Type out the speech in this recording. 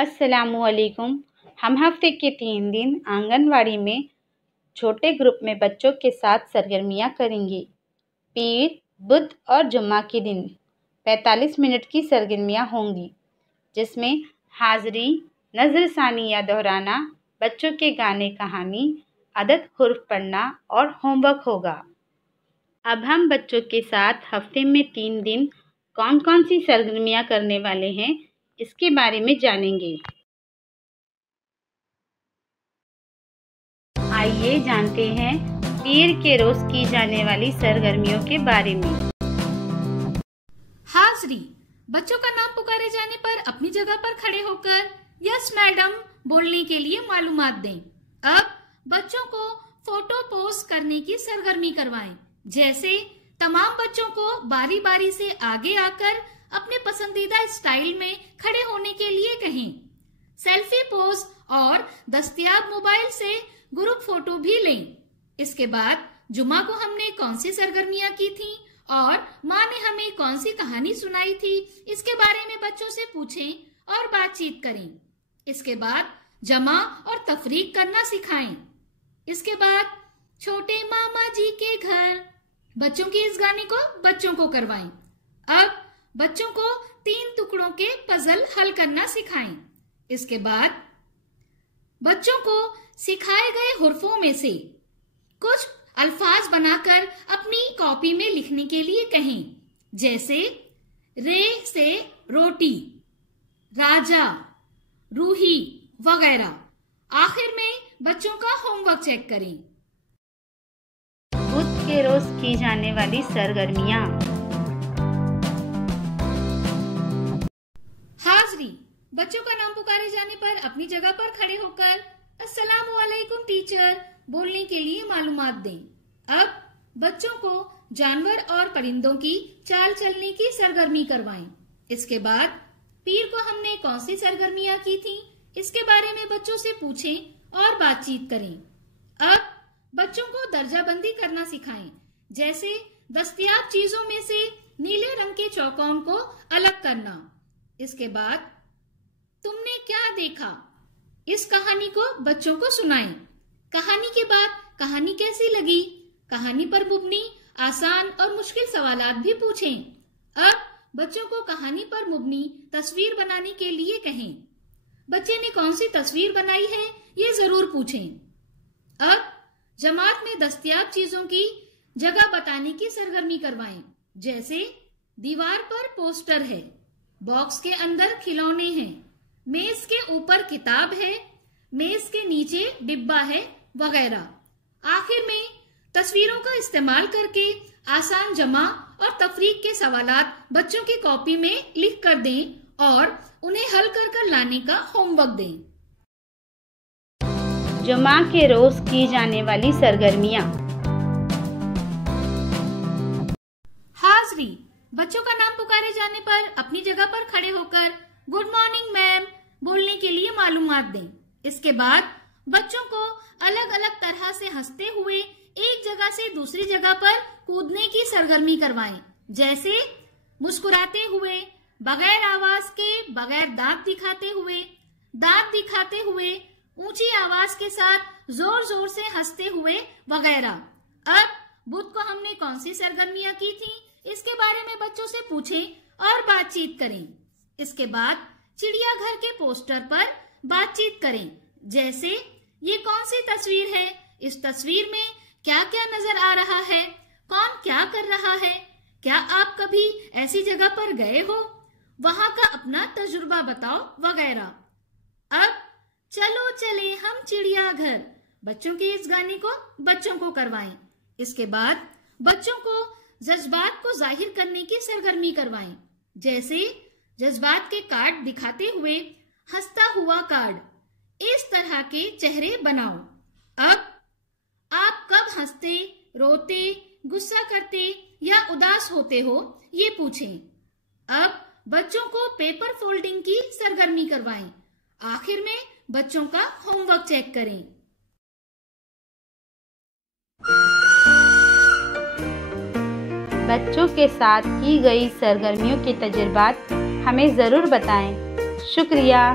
अस्सलामुअलैकुम। हम हफ्ते के 3 दिन आंगनवाड़ी में छोटे ग्रुप में बच्चों के साथ सरगर्मियाँ करेंगे। पीर, बुध और जुम्मा के दिन 45 मिनट की सरगर्मियाँ होंगी, जिसमें हाज़री, नज़रसानी या दोहराना, बच्चों के गाने कहानी, अदद हुर्फ पढ़ना और होमवर्क होगा। अब हम बच्चों के साथ हफ्ते में 3 दिन कौन कौन सी सरगर्मियाँ करने वाले हैं, इसके बारे में जानेंगे। आइए जानते हैं पीर के रोज की जाने वाली सरगर्मियों के बारे में। हाज़री, बच्चों का नाम पुकारे जाने पर अपनी जगह पर खड़े होकर यस मैडम बोलने के लिए मालूमात दें। अब बच्चों को फोटो पोस्ट करने की सरगर्मी करवाएं। जैसे तमाम बच्चों को बारी बारी से आगे आकर अपने पसंदीदा स्टाइल में खड़े होने के लिए कहें। सेल्फी पोज और दस्तयाब मोबाइल से ग्रुप फोटो भी लें। इसके बाद जुमा को हमने कौन सी सरगर्मियां की थी और माँ ने हमें कौन सी कहानी सुनाई थी, इसके बारे में बच्चों से पूछें और बातचीत करें। इसके बाद जमा और तफरीक करना सिखाएं। इसके बाद छोटे मामा जी के घर, बच्चों की इस गाने को बच्चों को करवाएं। अब बच्चों को 3 टुकड़ों के पजल हल करना सिखाएं। इसके बाद बच्चों को सिखाए गए हुर्फों में से कुछ अल्फाज बनाकर अपनी कॉपी में लिखने के लिए कहें। जैसे रे से रोटी, राजा, रूही वगैरह। आखिर में बच्चों का होमवर्क चेक करें। बुध के रोज की जाने वाली सरगर्मियाँ। हाज़री, बच्चों का नाम पुकारे जाने पर अपनी जगह पर खड़े होकर अस्सलामुअलैकुम टीचर बोलने के लिए मालूमात दें। अब बच्चों को जानवर और परिंदों की चाल चलने की सरगर्मी करवाएं। इसके बाद पीर को हमने कौन सी सरगर्मियां की थी, इसके बारे में बच्चों से पूछें और बातचीत करें। अब बच्चों को दर्जाबंदी करना सिखाएं। जैसे दस्तयाब चीजों में से नीले रंग के चौकोन को अलग करना। इसके बाद तुमने क्या देखा, इस कहानी को बच्चों को सुनाएं। कहानी के बाद कहानी कैसी लगी, कहानी पर मुबनी आसान और मुश्किल सवालात भी पूछें। अब बच्चों को कहानी पर मुबनी तस्वीर बनाने के लिए कहें। बच्चे ने कौन सी तस्वीर बनाई है, ये जरूर पूछें। अब जमात में दस्तयाब चीजों की जगह बताने की सरगर्मी करवाएं। जैसे दीवार पर पोस्टर है, बॉक्स के अंदर खिलौने हैं, मेज के ऊपर किताब है, मेज के नीचे डिब्बा है वगैरह। आखिर में तस्वीरों का इस्तेमाल करके आसान जमा और तफरीक के सवालात बच्चों की कॉपी में लिख कर दें और उन्हें हल कर लाने का होमवर्क दें। जुमा के रोज की जाने वाली सरगर्मियाँ। हाज़री, बच्चों का नाम पुकारे जाने पर अपनी जगह पर खड़े होकर गुड मॉर्निंग मैम बोलने के लिए मालूमात दें। इसके बाद बच्चों को अलग अलग तरह से हंसते हुए एक जगह से दूसरी जगह पर कूदने की सरगर्मी करवाएं। जैसे मुस्कुराते हुए, बगैर आवाज के, बगैर दांत दिखाते हुए, ऊंची आवाज के साथ जोर जोर से हंसते हुए वगैरह। अब बुध को हमने कौन सी सरगर्मियां की थी, इसके बारे में बच्चों से पूछें और बातचीत करें। इसके बाद चिड़ियाघर के पोस्टर पर बातचीत करें। जैसे ये कौन सी तस्वीर है, इस तस्वीर में क्या क्या नजर आ रहा है, कौन क्या कर रहा है, क्या आप कभी ऐसी जगह पर गए हो, वहां का अपना तजुर्बा बताओ वगैरह। अब चलो चले हम चिड़ियाघर, बच्चों के इस गाने को बच्चों को करवाएं। इसके बाद बच्चों को जज्बात को जाहिर करने की सरगर्मी करवाएं। जैसे जज्बात के कार्ड दिखाते हुए हंसता हुआ कार्ड, इस तरह के चेहरे बनाओ। अब आप कब हंसते, रोते, गुस्सा करते या उदास होते हो, ये पूछें। अब बच्चों को पेपर फोल्डिंग की सरगर्मी करवाएं। आखिर में बच्चों का होमवर्क चेक करें। बच्चों के साथ की गई सरगर्मियों के तजुर्बात हमें ज़रूर बताएं। शुक्रिया।